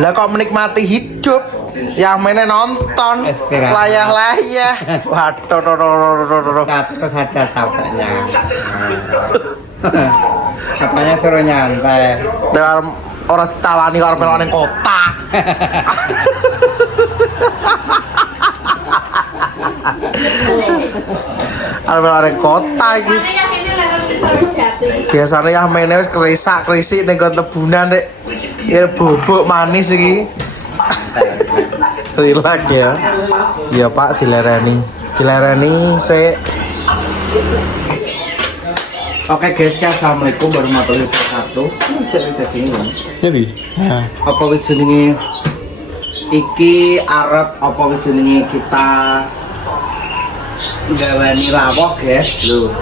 Lah kok menikmati hidup, yang mainnya nonton, layah-layah. Waduh, Terus ada capeknya. Capeknya suruh nyantai. dengan orang ditawani orang melon yang kota. Orang melon yang kota gitu. Biasanya yang mainnya wis krisak-krisik ning kon tebunan nek ya bubuk manis iki. Relax ya. Ya Pak dilereni. Dilereni sik. Oke guys, assalamualaikum warahmatullahi wabarakatuh. Cerita bingung. Jadi, Apa wis jenenge iki arep apa wis jenenge kita gaweni lawak guys lho.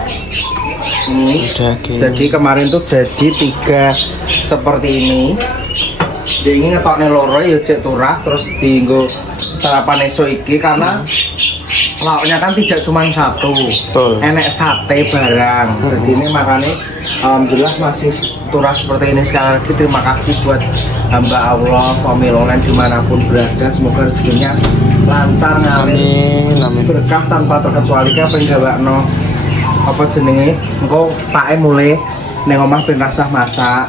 Ini jadi kemarin tuh jadi 3 seperti ini. Dia ini ngetoknya loro ya cek turah terus dienggo sarapan esok iki karena lauknya kan tidak cuma 1. Betul. Enek sate barang. Jadi ini makanya alhamdulillah masih turah seperti ini. Sekali lagi terima kasih buat hamba Allah, family online dimanapun berada, semoga rezekinya lancar ngalir, amin. berkah tanpa terkecuali kan penggawakno apa jenenge engko pake mulai ning omah ben rasah masak.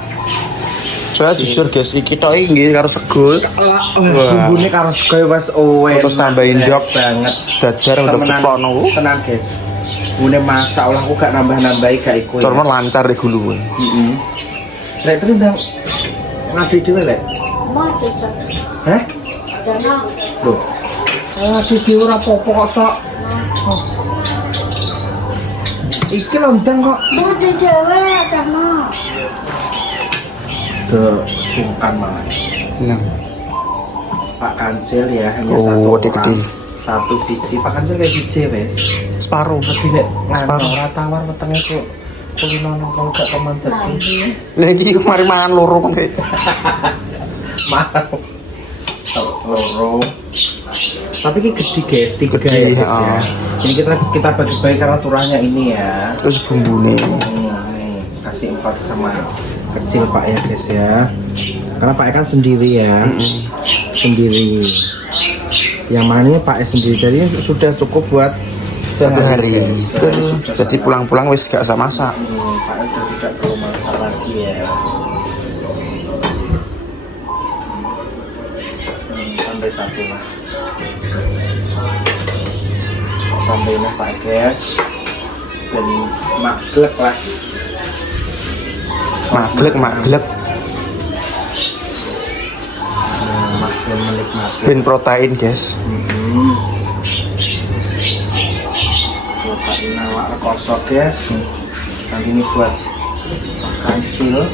Soalnya jujur guys, iki tok iki karo segul. Bumbune karo sego wis owe. Terus tambahin dok banget. Dadar udah cepono. Tenan guys. Bune masak olah aku gak nambah-nambahi gak iku. Cormon lancar deh gulu. Heeh. Lek terus ndang ngadi dhewe lek. Heh? Loh. Ngadi dhewe ora apa-apa kok sok. Iki lho ndang kok. Ngadi dhewe sama. Sungkan malah. Nah. Pak Kancil ya hanya satu biji. Pak Kancil kayak biji wes. Separuh. Tapi nek ngano ora tawar wetenge kok kulino nang kalau gak kemantet. Lah iki mari mangan loro kok. Mau. Loro. Tapi ini gede guys, 3 Gede, ya guys ya. Ini kita bagi-bagi karena turahnya ini ya. Terus bumbune. Kasih 4 sama kecil Pak ya guys ya. Karena Pak kan sendiri ya. Sendiri. Yang mana Pak sendiri, jadi sudah cukup buat satu hari. Betul. Jadi pulang-pulang wis gak usah masak. Pak udah tidak perlu masak lagi ya. Tambah 1 lah. Tambahin lah Pak guys. Dan maglek lah. Maglek. Maglek menikmati. Ben protein guys. Protein awak rekoso guys. Nanti ini buat kancil.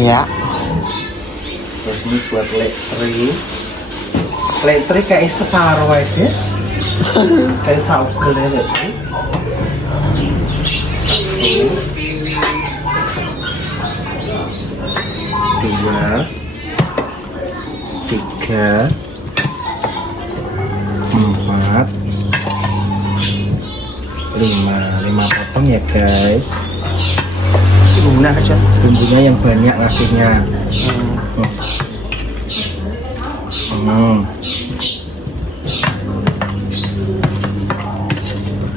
Iya. Terus ini buat letri. Letri kayak separuh ya guys. Kayak saugel ya letri. 2 3 4 5 potong ya guys. Bumbunya aja. Bumbunya yang banyak ngasihnya.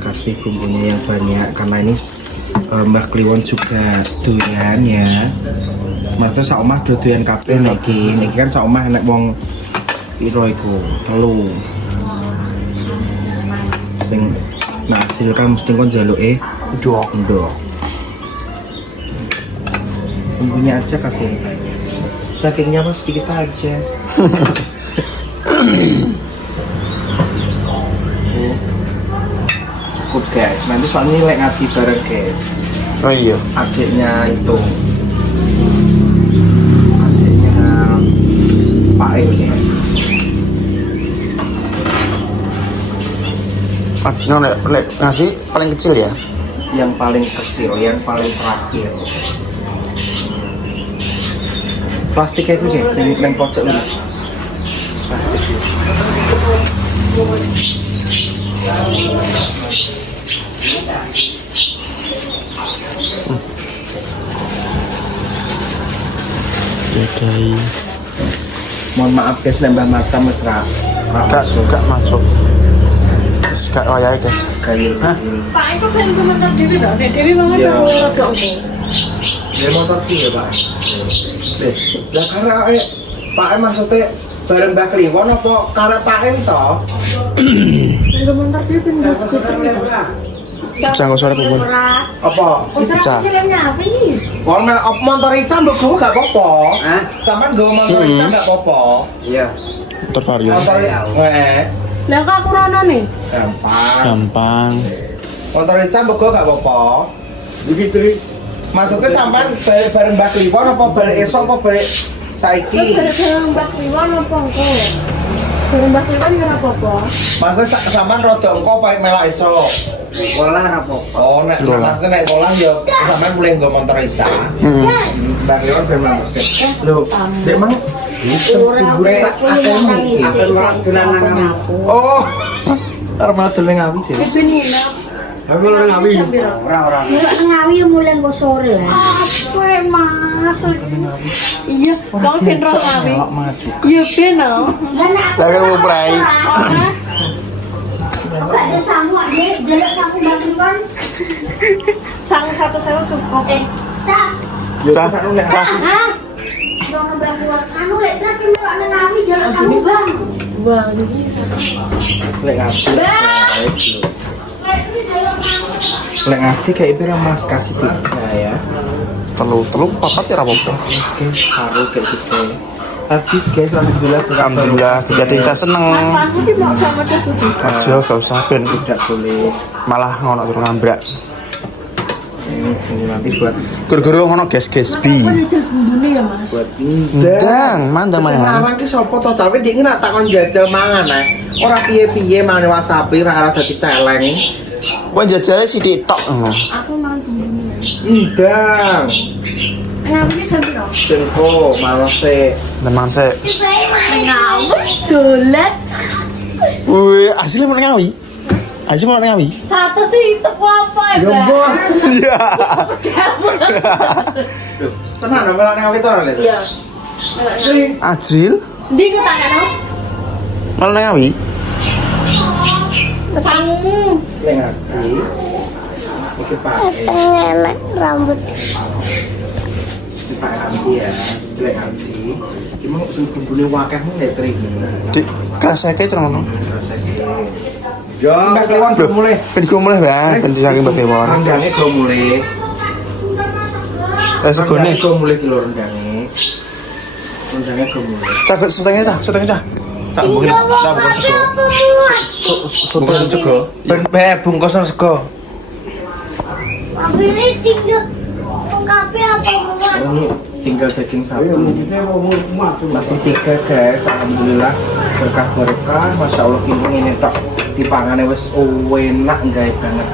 Kasih bumbunya yang banyak karena ini Mbah Kliwon juga doyan ya. Maksudnya sak omah doyan kabeh niki kan sak omah enek wong piro iku 3. Sing hasilkan mesti kon jaluke ndok. Bumbunya aja kasih. Dagingnya mas sedikit aja. Cukup guys. Nanti soalnya lek ngadi bareng guys. Oh iya. Adiknya itu. Adiknya Pak guys. Nek ngasih paling kecil ya? Yang paling kecil, yang paling terakhir. Plastiknya itu ya, yang pojok dulu. Plastik. Jadai. Mohon maaf guys, nambah masa mesra. Gak masuk. Gak wayahe guys. Kayu. Hah? Pak, itu kan komentar Dewi loh. Dewi mama Iya. udah dong. Ya motor ki ya Pak. Lah karena Pak maksudnya bareng Mbak Kliwon apa karena Pak to? Komentar Dewi pindah skuter gitu. Jangan suara tuh. Apa? Ica. Kirimnya apa nih? Wong motor Ica mbok gowo gak apa-apa. Hah? Sampeyan gowo motor Ica gak apa-apa. Iya. Motor vario. Motor heeh. Lah kok aku rono nih? Gampang. Motor Ica mbok gowo gak apa-apa. Begitu. Maksudnya sampean bareng Mbak Kliwon apa balik esok apa balik saiki? Bareng Mbak Kliwon apa engko? Bareng Mbak Kliwon ya apa-apa. Maksudnya sampean rada engko paling melak esok. Kolah apa? Oh, nek maksudnya nek kolah ya sampean mulai nggo motor Ica. Mbak Kliwon ben maksud. Lho, dek mang Gue oh, arep malah dolen ngawi sih. Aku ora ngawi. Ora. Ngawi mulai nggak sore lah. Apa mas? Iya, bang Fendro ngawi. Maju. Iya Fendro. Lah kan mau play. Gak ada samu aja, jalan samu bagi kan. Sang satu sewa cukup. Cak. Cah. Cah. Hah? Jangan bangun. Anu lek tapi melok nang ngawi jalan samu bang. Bang. Lek ngawi. Guys, lho. Lek ngawi kayak pira Mas kasih 3 ya. Telu papat ya apa-apa. Oke, saru kayak gitu. Habis guys, alhamdulillah. Alhamdulillah, tiga seneng. Mas Pandu di mau sama tuh. Aja gak usah ben Tidak boleh. malah ngono terus ngambrak. Ini nanti buat Guru-guru ngono gas bi. Apa dijak bumbunya ya mas? buat Ndang, mantap Sing man. larang ki sapa to cawe iki nak takon jajal mangan ae. Ora piye-piye mangane wasabi ora arah dadi celeng. Wong jajale sithik tok. Aku mau bumbunya. Ndang. Ngawi jam berapa? Sengko malese. Teman saya. Ngawi dolet. Wih, asli mau ngawi. Asli mau ngawi. Satu sih itu apa ya? Yombon. Iya. Tenan ora ngawi to lho. Iya. Ajril, Ndi ku tanya no? mau ngawi. Sangu. Lek ngawi. Iki Pak. Enak rambut. Iki Pak Andi ya. Lek ngawi. Emang sing kumpule wakeh mung nek iki. Dik, kerasake cerono. Yo, Mbak Kliwon Loh, mulai. ben go mulai, Bang. Ben disaking Mbak Kliwon. Rendangnya go mulai. Segone. Go mulai kilo rendangnya. Rendangnya go mulai. Cak, setengah cah, setengah cah. Tak mungkin, tak bukan sego. Bukan sego. Ben bungkusan sego. Tapi ini tinggal kafe apa muat? Ini tinggal daging sapi. Masih 3 guys, alhamdulillah berkah, masya Allah ini tok dipangane wis enak guys banget.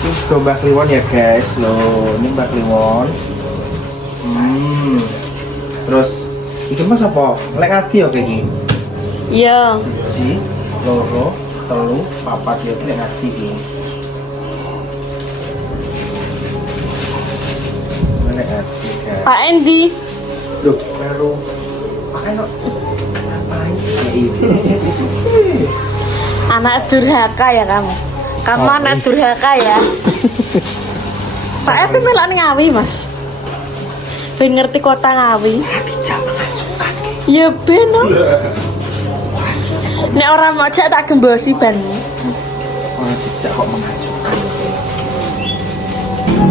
Ini Mbak Kliwon ya guys, loh ini Mbak Kliwon. Terus iki mas apa? Lek ngadi ya kayak gini. Iya. 1, 2, 3, 4 ya lek ngadi iki. Lek ngadi guys. Pak Endi. Loh, baru pakai no. Ngapain sih ini? Anak durhaka ya kamu. Kamu anak durhaka ya. Saya tuh melak Ngawi mas. Ben ngerti kota Ngawi. Tidak mengajukan. Ya ben. Nek orang mau cak tak gembosi ban. Orang tidak kok mengajukan.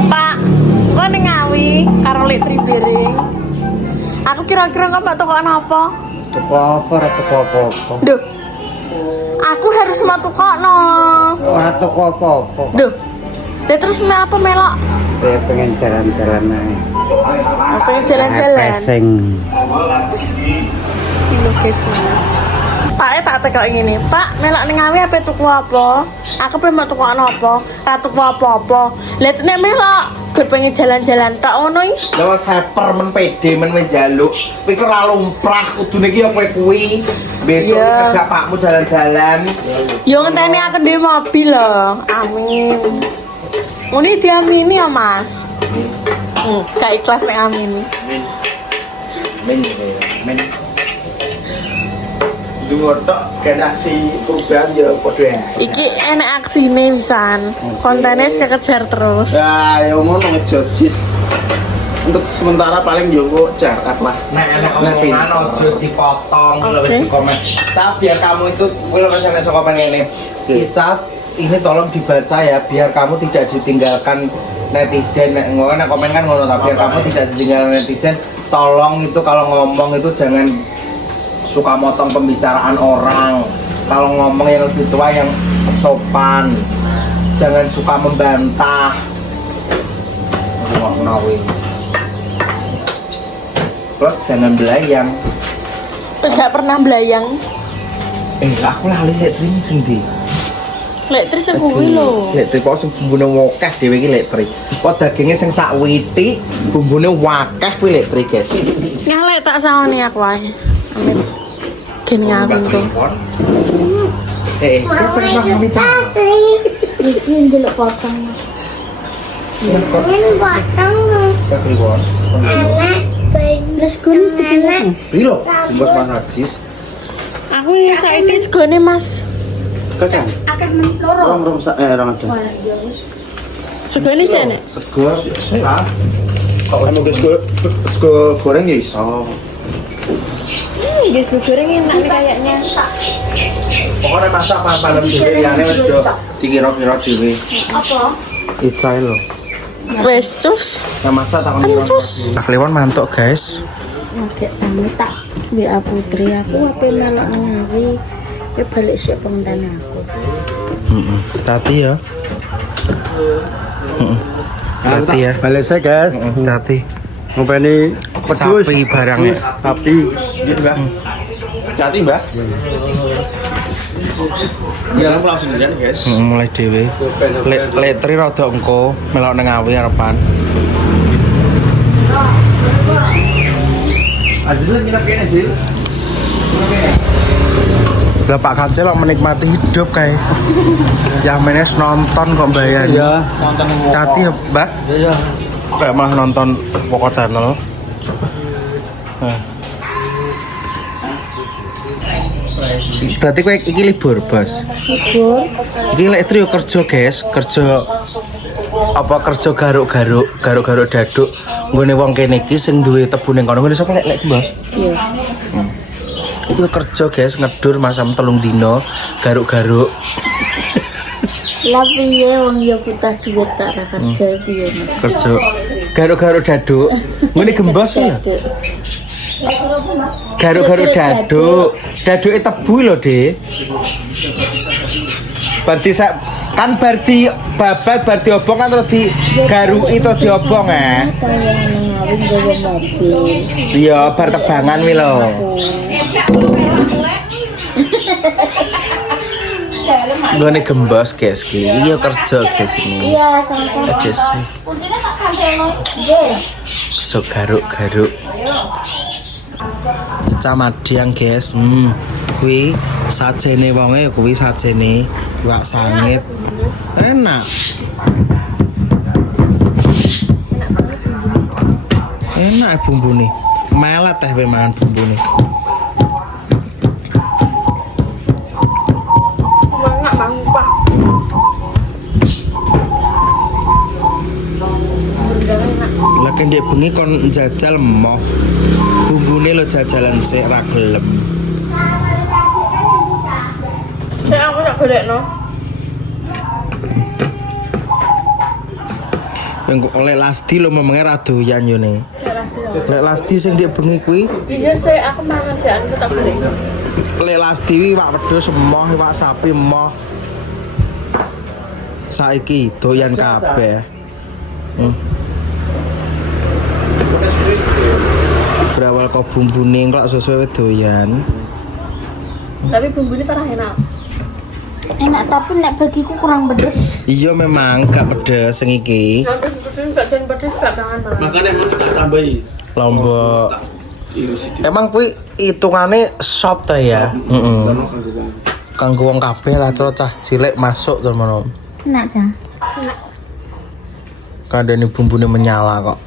Pak, kok ning Ngawi karo lek Tribiring. Aku kira-kira kok mbak toko apa? Toko apa? Toko apa? Duh. Aku harus mau toko no. Ora toko apa? Duh. Lah terus apa melok? Saya pengen jalan-jalan aja. Pengen jalan-jalan. Pesing. Lho guys. Pak tak tekok ngene. Pak, melok ning Ngawi ape tuku apa? Aku pengen mau tuku apa? Ra tuku apa-apa. Lah nek melok gur pengen jalan-jalan tok ngono iki. Lha seper men pede men njaluk. Kowe ki ora lumrah kudune ki ya kowe kuwi. Besok Iya. ngajak pakmu jalan-jalan. Yo ngenteni aku dhewe mobil lho. Amin. Muni diamini ya, Mas. Gak ikhlas nek amini. Men. Dua tok kena aksi perubahan ya podo ya. Iki enak aksine pisan. Kontennya kekejar terus. Ya, yang ngono ngejojis. Untuk sementara paling yo kok jarak lah. Nek enek omongan ojo dipotong kalau Oke. wis di komen. Ca, biar kamu itu kuwi lho misalnya sok komen ini. Ica, ini tolong dibaca ya biar kamu tidak ditinggalkan netizen. Nek komen kan ngono ta, biar kamu tidak ditinggalkan netizen. Tolong itu kalau ngomong itu jangan suka motong pembicaraan orang. Kalau ngomong yang lebih tua yang sopan. Jangan suka membantah. Plus jangan belayang. Terus gak pernah belayang. Aku lali letri sendiri. Lek terus kuwi lho. Letri kok sing bumbune wakeh dhewe iki letri. Kok dagingnya sing sak witi, bumbune wakeh kuwi letri, guys. Nyalek tak sawone aku ae. Amit. Gini aku kok. Kok pernah minta? Iki ndelok potong. Ini potong. Kliwon. Anak Les gone dipilih. Piro? Bos Mas Ajis. Aku ya saiki segone Mas. Kakak. akan loro. Rom ada. Segone sih nek. Sego. Kok anu sego goreng ya iso. Guys, goreng enak nih kayaknya. Pokoknya masak panen dhewe liyane wis do dikira-kira dhewe. Apa? Ica lho. Wes cus. Yang masak tak kira. Cus. Kliwon mantuk, guys. Agak tamu tak WA Putri aku apa melok nengawi ya balik sih pengen aku. Tati ya. Tati ya. Balik saya guys. Tati. Ngopeni pedus. Sapi barangnya. Sapi. Jati, Mbak. Ya, langsung jalan, guys. Mulai dhewe. Letri rada engko melok nang awi arepan. Azil nginep kene, Azil. Lah Pak Kancil kok menikmati hidup kayak. Ya menes nonton kok bayar. Iya. Nonton Tati ya, Mbak. Iya. Kayak malah nonton Pokok Channel. Berarti kowe iki libur, Bos. Libur Iki lek trio kerja, guys. Kerja apa kerja garuk-garuk daduk. Nggone wong kene iki sing duwe tebu ning kono ngene sapa lek Bos? ya. Itu kerja, guys, ngedur masam 3 dino garuk-garuk. Lah piye wong ya butuh duit tak ra kerja piye Mas. Kerja garuk-garuk daduk. Ngene gembos ya. Garuk-garuk daduk. Daduke tebu lho, Dik. Berarti kan berarti babat berarti obong kan terus di garuki to diobong Kaya nengawi nggawa mobil. Iya, bar tebangan wi lho. Gone gembos, guys, ki. Iya kerja, guys ini. Iya, sama-sama. Guys. Kuncinya tak kandelo. Nggih. So garuk-garuk. Camadiang, guys. Kuwi sajene wonge kuwi sajene iwak sangit. Enak. Enak bumbune. Melet teh mangan bumbune. Enak banget, Pak. Lagi ndek bengi kon jajal emoh. Bumbune lo jajalan sik ra gelem. Saya aku tak golekno. Yang oleh Lasti lo momongnya ra doyan yo ne. Lek Lasti sing ndek bengi kuwi, Iya, saya aku mangan sih aku tak golekno. lek Lasti wi wak wedhus emoh, wak sapi emoh. Saiki doyan kabeh. Berawal kok bumbune kok sesuai doyan. Tapi bumbunya parah enak. Enak tapi nek bagiku kurang pedes. Iya memang gak pedes sing iki. Nanti sebetulnya gak jangan pedes gak mangan. Makanya emang kita tambahi. Lombok. Emang kuwi hitungane sop ta ya? Heeh. Kanggo wong kabeh lah cah cilik masuk temen. Enak Cah. Kandhane bumbune menyala kok.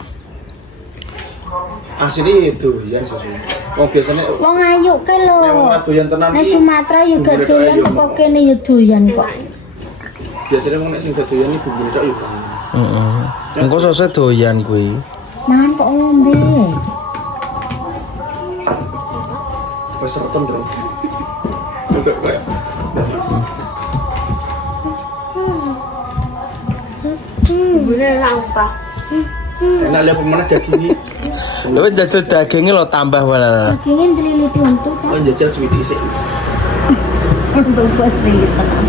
Asli itu ya susu. Oh biasanya Wong ayu ke lho. doyan tenan. Nek Sumatera ya gak doyan teko kene ya doyan kok. Biasanya wong nek sing gak doyan iki bumbu tok ya. Heeh. Engko sose doyan kuwi. Mangan kok ngombe. Wis retem, Bro. Besok kaya. Bune apa? Enak lihat pemenang daging iki. Lha jajal dagingnya lo tambah wala. Dagingnya jeliliti untuk Oh jajal sweet isik. untuk bos jeliliti tenan.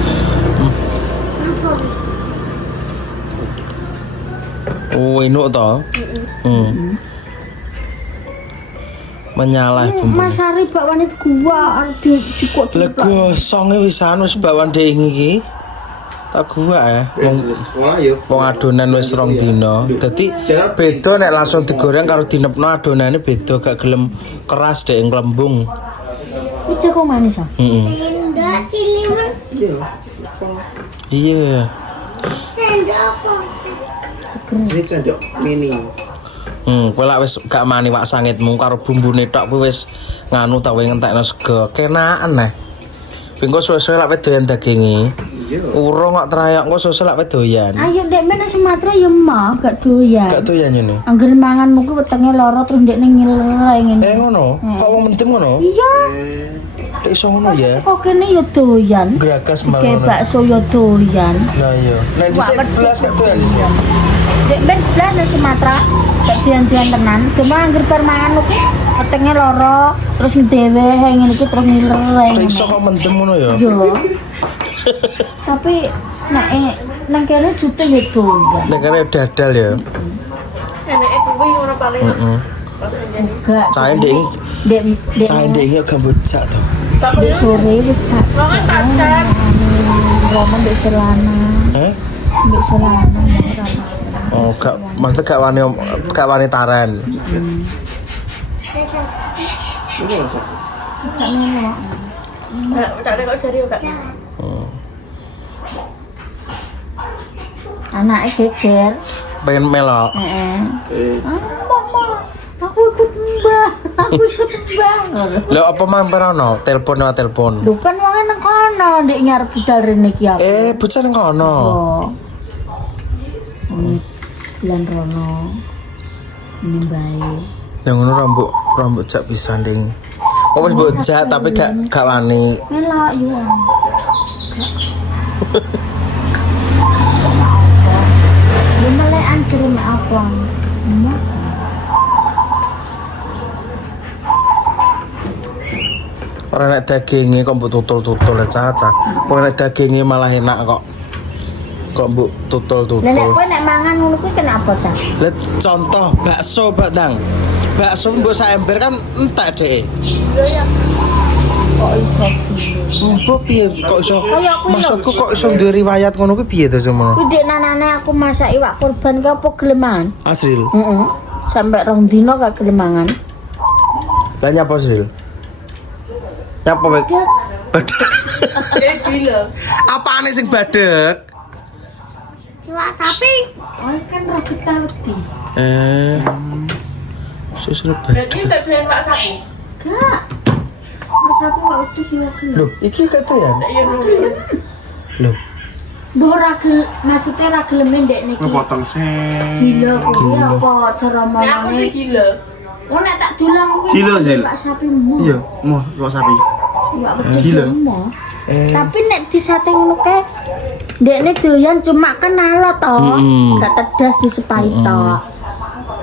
Oh, enuk to? Menyala bumbu. Mas Ari bakwane gua arep dicukuk Lah gosonge wisan wis bakwan dhek iki. Tak gua ya. Wong Sekolah yo. wong adonan wis 2 dina. Dadi beda nek langsung digoreng karo dinepno adonane beda gak gelem keras dhek nglembung. Iki jago manis ah. Heeh. Sendok ciliman. Iya. Sendok apa? Ini sendok mini. Kowe lak wis gak mani wak sangitmu karo bumbune tok kuwi wis nganu ta kowe ngentekno sego. Kenaken nah. Engko suwe-suwe lak doyan daginge. Urung kok trayok engko suwe lak doyan. Ayo ndek men Sumatera ya mah gak doyan. Gak doyan ngene. Angger mangan muku wetenge lara terus ndekne ngiler ngene. Ngono. Kok wong mendem ngono? Iya. Kok iso ngono ya? Kok kene ya doyan. Geragas Kayak malah. bakso ya doyan. Lah iya. Nek dhisik belas gak doyan dhisik. Dek ben belas nang Sumatera gak doyan-doyan tenan. Cuma angger bar mangan muku wetenge lara terus dhewe ngene iki terus ngiler Kok iso kok mendem ngono ya? Yo. Tapi nek nang kene jute ya doyan. Nek kene dadal ya. Eneke kuwi ngono paling. Heeh. Enggak. Cahe ndek Dek cahe ndek iki gambut jak to. dek sore wis tak. Mangan tak cat. Roman dek selana. Heh? Dek selana ora. Oh, gak maksudnya gak wani taren. Ini masak. Gak ngono. Tak kok jari kok. Anake geger. Pengen melok. Heeh. Mama, aku ikut mbah. Aku ikut mbah. Lah apa mampir ono? Telepon lewat telepon. Lho kan wong nang kono ndek nyarep budal rene iki aku. Bocah nang kono. Oh. Ini bulan rono. Ini baik. Yang ngono rambut jak pisan ding. Kok wis mbok jak tapi gak wani. Melak yo. Lumelekan kirim apa? Ora nek daginge kok mbok tutul-tutul ya caca. Kok nek daginge malah enak kok. Kok mbok Lah nek tutul-tutul. kowe nek mangan ngono kuwi kenapa, Cak? Lah contoh bakso Dang. Bakso mbok sak ember kan entek dhek. Kok iso? Mbok piye kok iso? Kayak kuwi lho. Maksudku kok iso duwe riwayat ngono kuwi piye to semono? Kuwi dek nanane aku masak iwak kurban ke apa gelemangan? Asril. Heeh. Sampai 2 dino gak gelemangan. Lah nyapa Asril? Nyapa wek? Badek. Gila. Apane sing badek? Iwak sapi. Oh, kan rogetan wedi. Susul badek. Berarti tak doyan Pak Sapi. Gak. Mas aku gak utus ya gelem. Loh, iki kata ya? Iya nunggu. Loh, Mbok ora gelem, maksudnya ora gelem ndek niki. Potong seng. Gila kuwi apa cara Nek aku sih ngomongnya? gila. Oh nek tak dulang kuwi. Gila, Zil. Pak sapimu. Iya, mau iwak sapi. Ya betul Gila. mo. Tapi nek disate ngono kae ndekne doyan cuma kan alot to. Gak tedas disepai tok.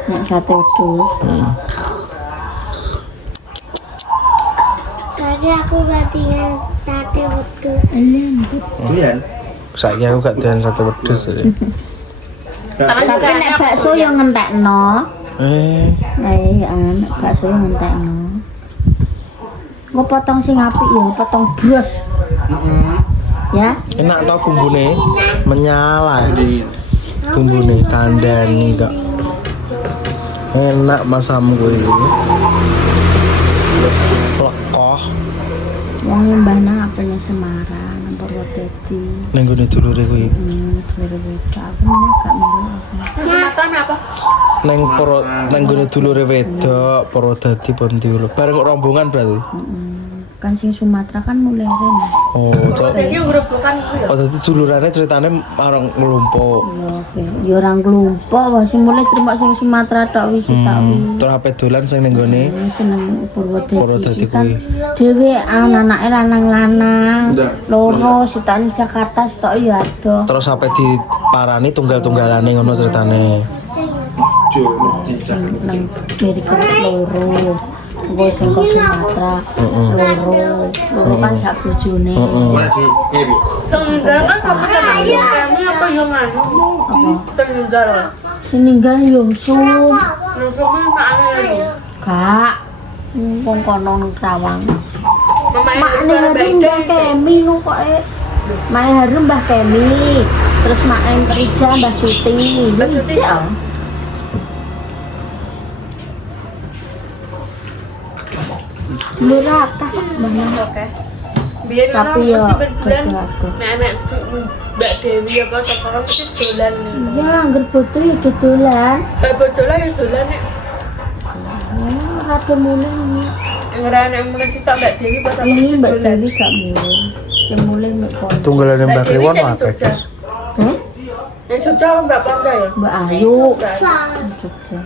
Nek sate wedhus. Tadi aku gantian sate wedhus. Lembut. Doyan. saiki aku gak doyan sate wedhus. Tapi nek bakso yo ngentekno. Nek bakso yo ngentekno. Engko potong sing apik ya, potong bros. Ya. Enak tau bumbune, menyala. Bumbune kandani kok. Enak masam gue. Lekoh. Wong mbah nang apelnya Semarang, nang Purwodadi. Ning gone dulure kuwi. Dulur wedok aku mah gak melu aku. Sumatera apa? Neng gone dulure wedok Purwodadi Pontiolo. Bareng rombongan berarti. Kan sing Sumatera kan mulai rene. Oh, Jadi yang gerobokan itu ya. oh dadi dulurane ceritane marang ngelumpuk. Ya oke. Ya orang kelompok wah sing mulai terima sing Sumatera tok wis tak wi. Terus ape dolan sing ning gone Seneng Purwodadi Purwodadi kan kuwi. dhewe anake lanang-lanang loro sitane Jakarta sitok ya ado. Terus ape diparani tunggal-tunggalane ngono ceritane. Nang mirip loro. Gue sing kok Sumatera loro kan sak bojone. Tenggal kan apa tadi? Kami apa yang anu? Tenggal. Sininggal Yungsum. Langsung mana lagi? Kak. Wong kono nang Kerawang. Mama Makne harum Mbah Kemi kok Mae harum Mbah Kemi. Terus Mak Rija Mbah Suti. Mbah Suti. Murah kak, Oke. Biar tapi ya mesti berbulan. gede-gede. Nenek Mbak Dewi apa sekarang mesti dolan nih. Iya, anggar foto ya dodolan. Kayak betul ya dolan nih. Rada mulai ini. Ngerana yang mulai sih Mbak Dewi pas apa Ini sih Mbak dolan. Dewi gak mulai. Si mulai Mbak Kon. Tunggalane Mbak Dewi Kliwon sing wae. Jogja. Hah? Yang Jogja kan Mbak Pangga ya? Mbak Ayu. Sa. Jogja.